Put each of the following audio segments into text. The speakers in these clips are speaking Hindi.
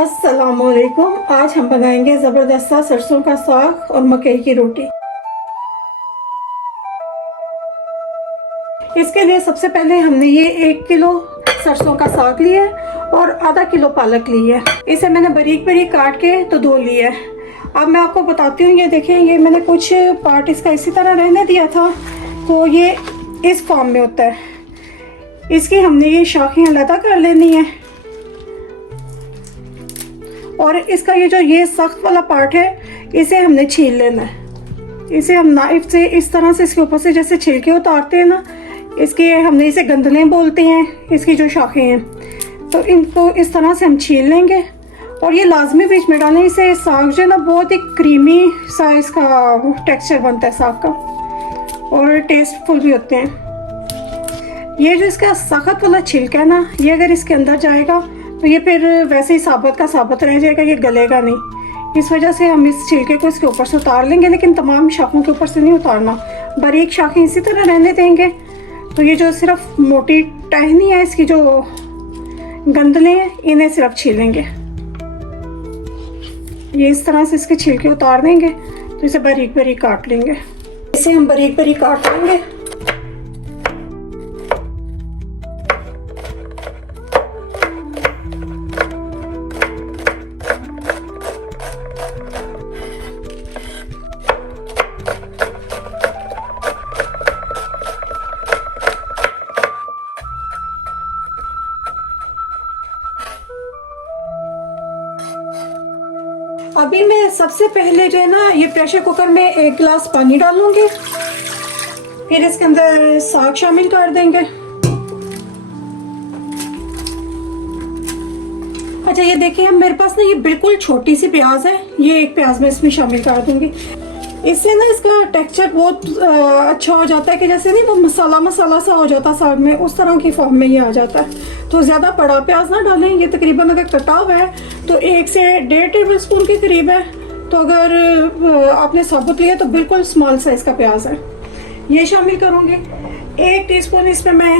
अस्सलामुअलैकुम। आज हम बनाएंगे ज़बरदस्त सा सरसों का साग और मकई की रोटी। इसके लिए सबसे पहले हमने ये 1 किलो सरसों का साग लिया है और आधा किलो पालक ली है। इसे मैंने बारीक बारीक काट के तो धो लिया है। अब मैं आपको बताती हूँ, ये देखें, ये मैंने कुछ पार्ट इसका इसी तरह रहने दिया था तो ये इस फॉर्म में होता है। इसकी हमने ये शाखें अलग कर लेनी है और इसका ये सख्त वाला पार्ट है इसे हमने छील लेना है। इसे हम नाइफ से इस तरह से इसके ऊपर से जैसे छिलके उतारते हैं ना, इसके हमने इसे गंदले बोलते हैं। इसकी जो शाखें हैं तो इनको इस तरह से हम छील लेंगे और ये लाजमी बीच में डालें। इसे साग जो है ना बहुत ही क्रीमी सा इसका टेक्सचर बनता है साग का और टेस्टफुल भी होते हैं। ये जो इसका सख्त वाला छिलका है ना, ये अगर इसके अंदर जाएगा तो ये फिर वैसे ही साबुत का साबुत रह जाएगा, ये गलेगा नहीं। इस वजह से हम इस छिलके को इसके ऊपर से उतार लेंगे, लेकिन तमाम शाखों के ऊपर से नहीं उतारना, बारीक शाखें इसी तरह रहने देंगे। तो ये जो सिर्फ मोटी टहनी है, इसकी जो गंदले हैं, इन्हें सिर्फ छीलेंगे। ये इस तरह से इसके छिलके उतार देंगे तो इसे बारीक बारीक काट लेंगे। इसे हम बारीक बारीक काट लेंगे। अभी मैं सबसे पहले जो है ना, ये प्रेशर कुकर में 1 गिलास पानी डालूंगी, फिर इसके अंदर साग शामिल कर देंगे। अच्छा, ये देखिए, मेरे पास ना ये बिल्कुल छोटी सी प्याज है, ये 1 प्याज में इसमें शामिल कर दूंगी। इससे ना इसका टेक्सचर बहुत अच्छा हो जाता है कि जैसे नहीं वो मसाला मसाला सा हो जाता साग में, उस तरह की फॉर्म में ये आ जाता है। तो ज़्यादा बड़ा प्याज ना डालें, ये तकरीबन अगर कटा हुआ है तो 1 से 1.5 टेबल स्पून के करीब है। तो अगर आपने साबुत लिया तो बिल्कुल स्मॉल साइज का प्याज है, ये शामिल करूँगी। 1 टीस्पून इसमें मैं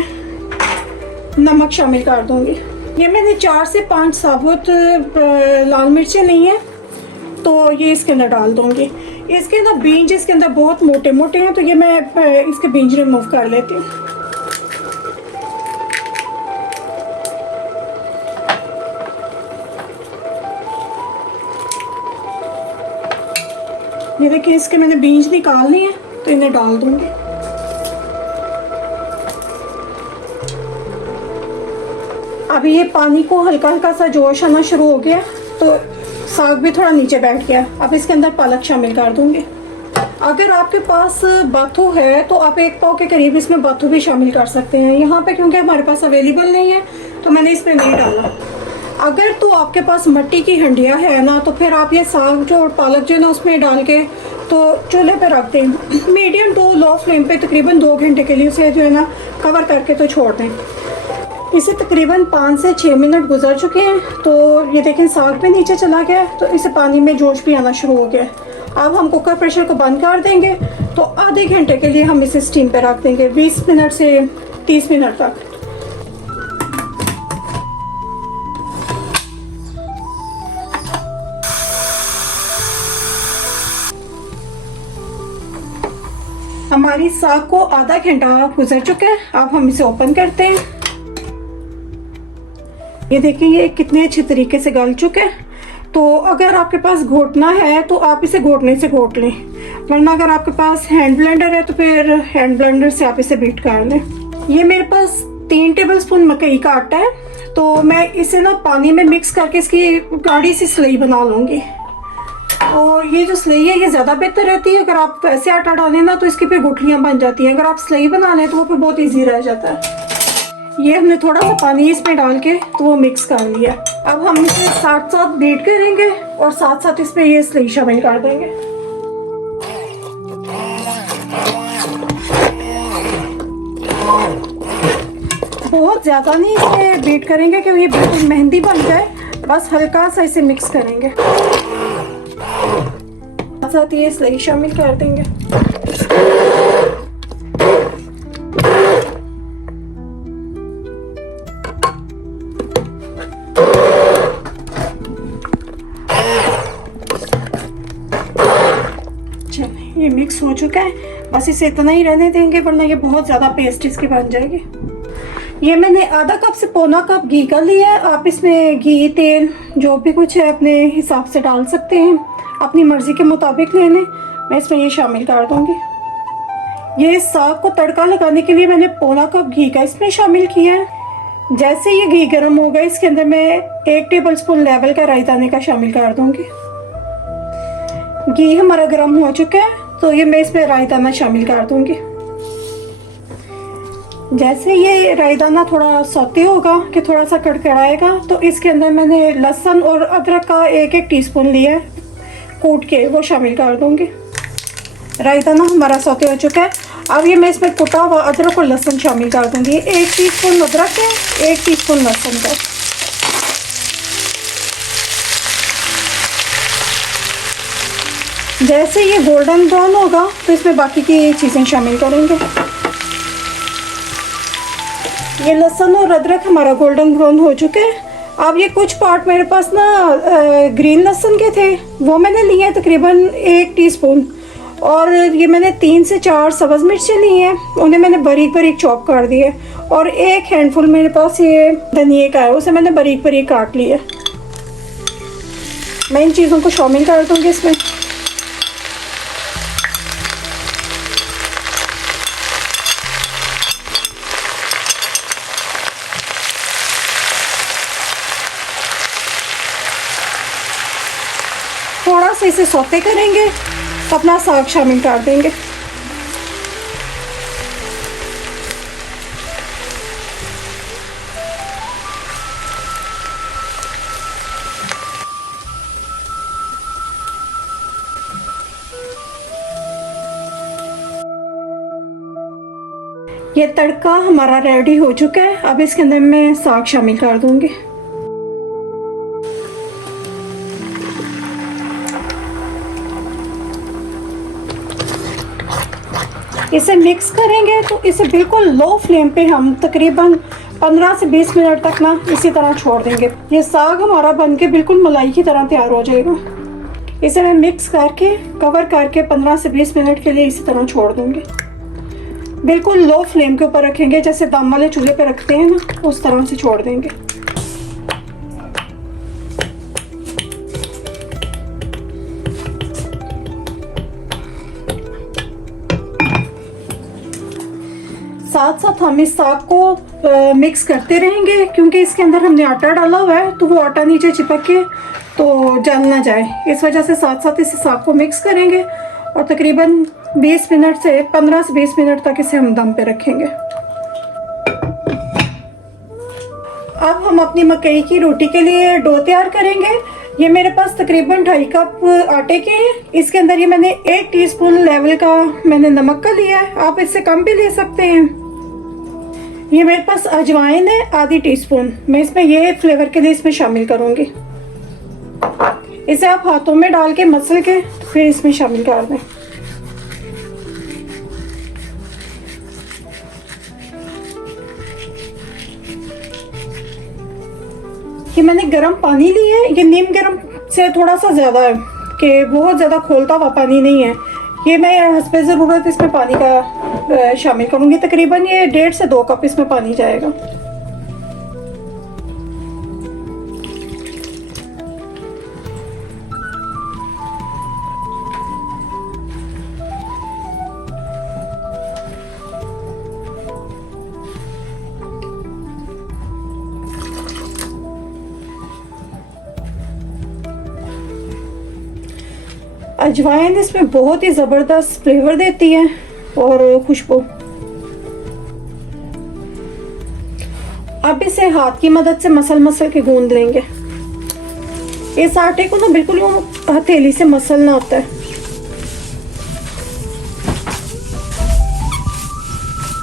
नमक शामिल कर दूँगी। ये मैंने 4 से 5 साबुत लाल मिर्चें ली हैं तो ये इसके अंदर डाल दूँगी। इसके ना बीज इसके अंदर बहुत मोटे मोटे हैं तो ये मैं इसके बीज रिमूव कर लेती हूँ। ये देखिए, इसके मैंने बीज निकाल लिए हैं तो इन्हें डाल दूंगी। अभी ये पानी को हल्का हल्का सा जोश आना शुरू हो गया तो साग भी थोड़ा नीचे बैठ गया। अब इसके अंदर पालक शामिल कर दूंगी। अगर आपके पास बाथू है तो आप 1 पाव के करीब इसमें बाथू भी शामिल कर सकते हैं। यहाँ पे क्योंकि हमारे पास अवेलेबल नहीं है तो मैंने इस पर नहीं डाला। अगर तो आपके पास मिट्टी की हंडिया है ना, तो फिर आप ये साग जो और पालक जो है ना उसमें डाल के तो चूल्हे पे रख दें, मीडियम टू लो फ्लेम पे तकरीबन 2 घंटे के लिए उसे जो है ना कवर करके तो छोड़ दें। इसे तकरीबन 5 से 6 मिनट गुजर चुके हैं तो ये देखें साग भी नीचे चला गया तो इसे पानी में जोश भी आना शुरू हो गया। अब हम कुकर प्रेशर को बंद कर देंगे तो आधे घंटे के लिए हम इसे स्टीम पे रख देंगे, 20 मिनट से 30 मिनट तक। हमारी साग को आधा घंटा गुजर चुका है। अब हम इसे ओपन करते हैं। ये देखिए, ये कितने अच्छे तरीके से गल चुके हैं। तो अगर आपके पास घोटना है तो आप इसे घोटने से घोट लें, वरना अगर आपके पास हैंड ब्लेंडर है तो फिर हैंड ब्लेंडर से आप इसे बीट कर लें। ये मेरे पास 3 टेबल स्पून मकई का आटा है तो मैं इसे ना पानी में मिक्स करके इसकी गाढ़ी सी स्लरी बना लूँगी। और ये जो स्लरी है ये ज़्यादा बेहतर रहती है। अगर आप ऐसे आटा डालें ना तो इसकी फिर गुठलियाँ बन जाती हैं। अगर आप स्लरी बना लें तो वो फिर बहुत ईजी रह जाता है। ये हमने थोड़ा सा पानी इसमें डाल के तो वो मिक्स कर लिया। अब हम इसे साथ साथ बीट करेंगे और साथ साथ इसमें ये स्लरी शामिल कर देंगे। बहुत ज़्यादा नहीं इसे बीट करेंगे कि ये बिल्कुल मेहंदी बन जाए, बस हल्का सा इसे मिक्स करेंगे। साथ ये स्लरी शामिल कर देंगे। मिक्स हो चुका है, बस इसे इतना ही रहने देंगे वरना ये बहुत ज़्यादा पेस्ट इसकी बन जाएगी। ये मैंने आधा कप से पौना कप घी का लिया है। आप इसमें घी तेल जो भी कुछ है अपने हिसाब से डाल सकते हैं, अपनी मर्ज़ी के मुताबिक लेने। मैं इसमें ये शामिल कर दूँगी। ये साग को तड़का लगाने के लिए मैंने पौना कप घी का इसमें शामिल किया है। जैसे ये घी गर्म होगा इसके अंदर मैं 1 टेबलस्पून लेवल का राई दाने का शामिल कर दूँगी। घी हमारा गर्म हो चुका है तो ये मैं इसमें राई दाना शामिल कर दूँगी। जैसे ये राई दाना थोड़ा सौते होगा कि थोड़ा सा कड़कड़ाएगा तो इसके अंदर मैंने लहसुन और अदरक का 1-1 टीस्पून लिया है कूट के, वो शामिल कर दूँगी। राई दाना हमारा सौते हो चुका है। अब ये मैं इसमें कुटा हुआ अदरक और लहसुन शामिल कर दूँगी। 1 टीस्पून अदरक है, 1 टीस्पून लहसुन का। जैसे ये गोल्डन ब्राउन होगा तो इसमें बाकी की चीज़ें शामिल करेंगे। ये लहसुन और अदरक हमारा गोल्डन ब्राउन हो चुके हैं। अब ये कुछ पार्ट मेरे पास ना ग्रीन लहसुन के थे, वो मैंने लिए हैं तकरीबन 1 टीस्पून। और ये मैंने 3 से 4 सब्ज़ मिर्चें ली हैं, उन्हें मैंने बारीक बारीक चॉप कर दिए। और 1 हैंडफुल मेरे पास ये धनिए का है, उसे मैंने बारीक बारीक काट लिया। मैं इन चीज़ों को शामिल कर दूँगी इसमें। थोड़ा सा इसे सौते करेंगे, अपना साग शामिल कर देंगे। ये तड़का हमारा रेडी हो चुका है। अब इसके अंदर मैं साग शामिल कर दूंगी। इसे मिक्स करेंगे तो इसे बिल्कुल लो फ्लेम पे हम तकरीबन 15 से 20 मिनट तक ना इसी तरह छोड़ देंगे। ये साग हमारा बनके बिल्कुल मलाई की तरह तैयार हो जाएगा। इसे मैं मिक्स करके कवर करके 15 से 20 मिनट के लिए इसी तरह छोड़ दूंगी। बिल्कुल लो फ्लेम के ऊपर रखेंगे, जैसे दम वाले चूल्हे पे रखते हैं ना, उस तरह से छोड़ देंगे। साथ साथ हम इस साग को मिक्स करते रहेंगे, क्योंकि इसके अंदर हमने आटा डाला हुआ है तो वो आटा नीचे चिपक के तो जल ना जाए। इस वजह से साथ साथ इस साग को मिक्स करेंगे और तकरीबन 20 मिनट से 15 से 20 मिनट तक इसे हम दम पे रखेंगे। अब हम अपनी मकई की रोटी के लिए डो तैयार करेंगे। ये मेरे पास तकरीबन 2.5 कप आटे के हैं। इसके अंदर ये मैंने 1 टीस्पून लेवल का मैंने नमक का लिया है, आप इससे कम भी ले सकते हैं। ये मेरे पास अजवाइन है आधी टीस्पून, मैं इसमें ये फ्लेवर के लिए इसमें शामिल करूंगी। इसे आप हाथों में डाल के मसल के फिर इसमें शामिल कर दें। ये मैंने गर्म पानी लिया है, ये नीम गर्म से थोड़ा सा ज़्यादा है कि बहुत ज़्यादा खोलता हुआ पानी नहीं है। ये मैं हस्बे ज़रूरत इसमें पानी का शामिल करूँगी। तकरीबन ये 1.5 से 2 कप इसमें पानी जाएगा। अजवाइन इसमें बहुत ही ज़बरदस्त फ्लेवर देती है और खुशबू। अब इसे हाथ की मदद से मसल के गूंद लेंगे। इस आटे को ना बिल्कुल हथेली से मसलना होता है।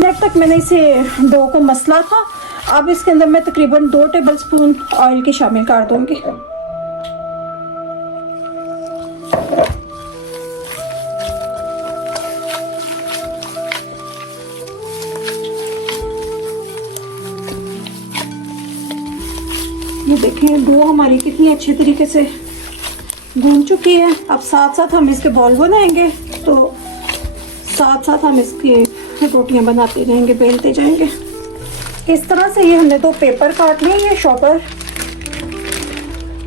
मिनट तक मैंने इसे डो को मसला था। अब इसके अंदर मैं तकरीबन 2 टेबलस्पून ऑयल के शामिल कर दूंगी। ये देखें डो हमारी कितनी अच्छे तरीके से गूंद चुकी है। अब साथ साथ हम इसके बॉल बनाएंगे तो साथ साथ हम इसकी रोटियां बनाते जाएंगे, बेलते जाएंगे। इस तरह से ये हमने 2 पेपर काट लिए, ये शॉपर,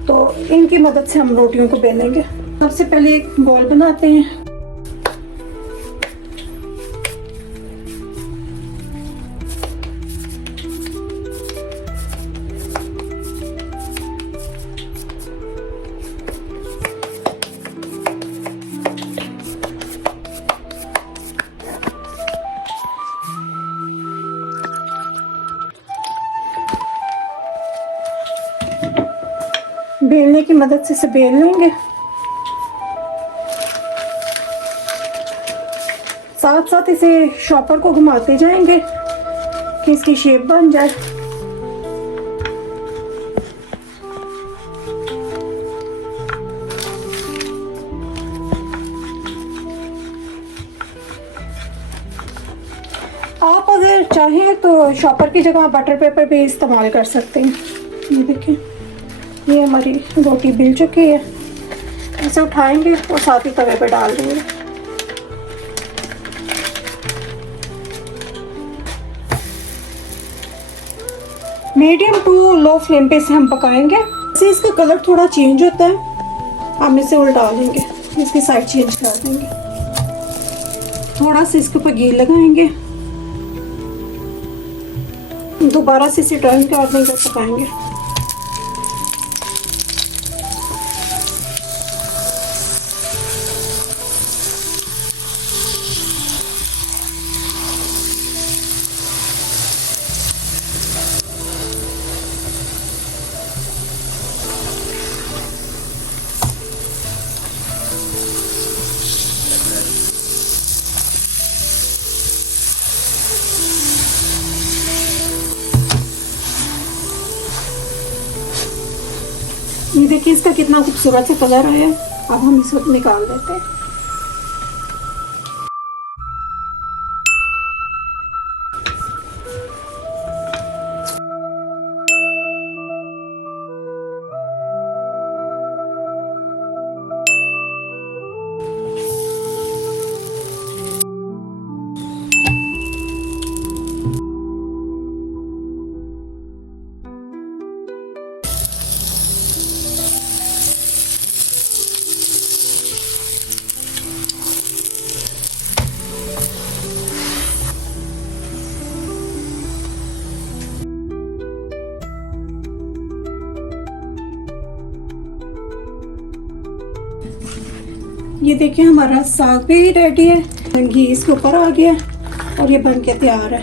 तो इनकी मदद से हम रोटियों को बेलेंगे। सबसे पहले एक बॉल बनाते हैं। बेलने की मदद से इसे बेल लेंगे। साथ साथ इसे शॉपर को घुमाते जाएंगे कि इसकी शेप बन जाए। आप अगर चाहें तो शॉपर की जगह बटर पेपर भी इस्तेमाल कर सकते हैं। ये देखें, ये हमारी रोटी बिल चुकी है। इसे उठाएंगे और साथ ही तवे पे डाल देंगे। मीडियम टू लो फ्लेम पे इसे हम पकाएंगे। इसे इसका कलर थोड़ा चेंज होता है, हम इसे उल्टा देंगे, इसकी साइड चेंज कर देंगे। थोड़ा सा इसके ऊपर घी लगाएंगे, दोबारा से इसे टर्न कर देंगे, पकाएंगे। ये देखिए इसका कितना खूबसूरत सा कलर आया है। अब हम इसको निकाल देते हैं। ये देखिए हमारा साग भी रेडी है, घी इसके ऊपर आ गया और ये बन के तैयार है।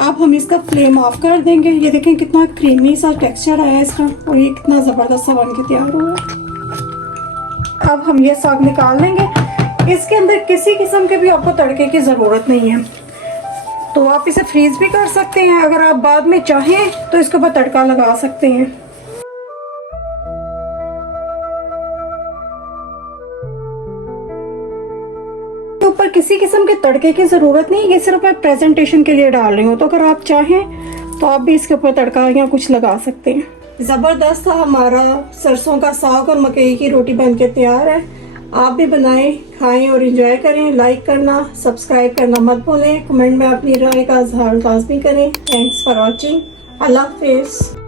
अब हम इसका फ्लेम ऑफ कर देंगे। ये देखें कितना क्रीमी सा टेक्सचर आया इसका और ये कितना ज़बरदस्त सा बन के तैयार हुआ। अब हम ये साग निकाल लेंगे। इसके अंदर किसी किस्म के भी आपको तड़के की ज़रूरत नहीं है, तो आप इसे फ्रीज भी कर सकते हैं। अगर आप बाद में चाहें तो इसके ऊपर तड़का लगा सकते हैं। ऊपर किसी किस्म के तड़के की ज़रूरत नहीं, ये सिर्फ मैं प्रेजेंटेशन के लिए डाल रही हूँ। तो अगर आप चाहें तो आप भी इसके ऊपर तड़का या कुछ लगा सकते हैं। ज़बरदस्त हमारा सरसों का साग और मकई की रोटी बनके तैयार है। आप भी बनाएं, खाएं और एंजॉय करें। लाइक करना, सब्सक्राइब करना मत भूलें। कमेंट में अपनी राय का इज़हार लाज़मी करें। Thanks for watching. अल्लाह हाफिज़।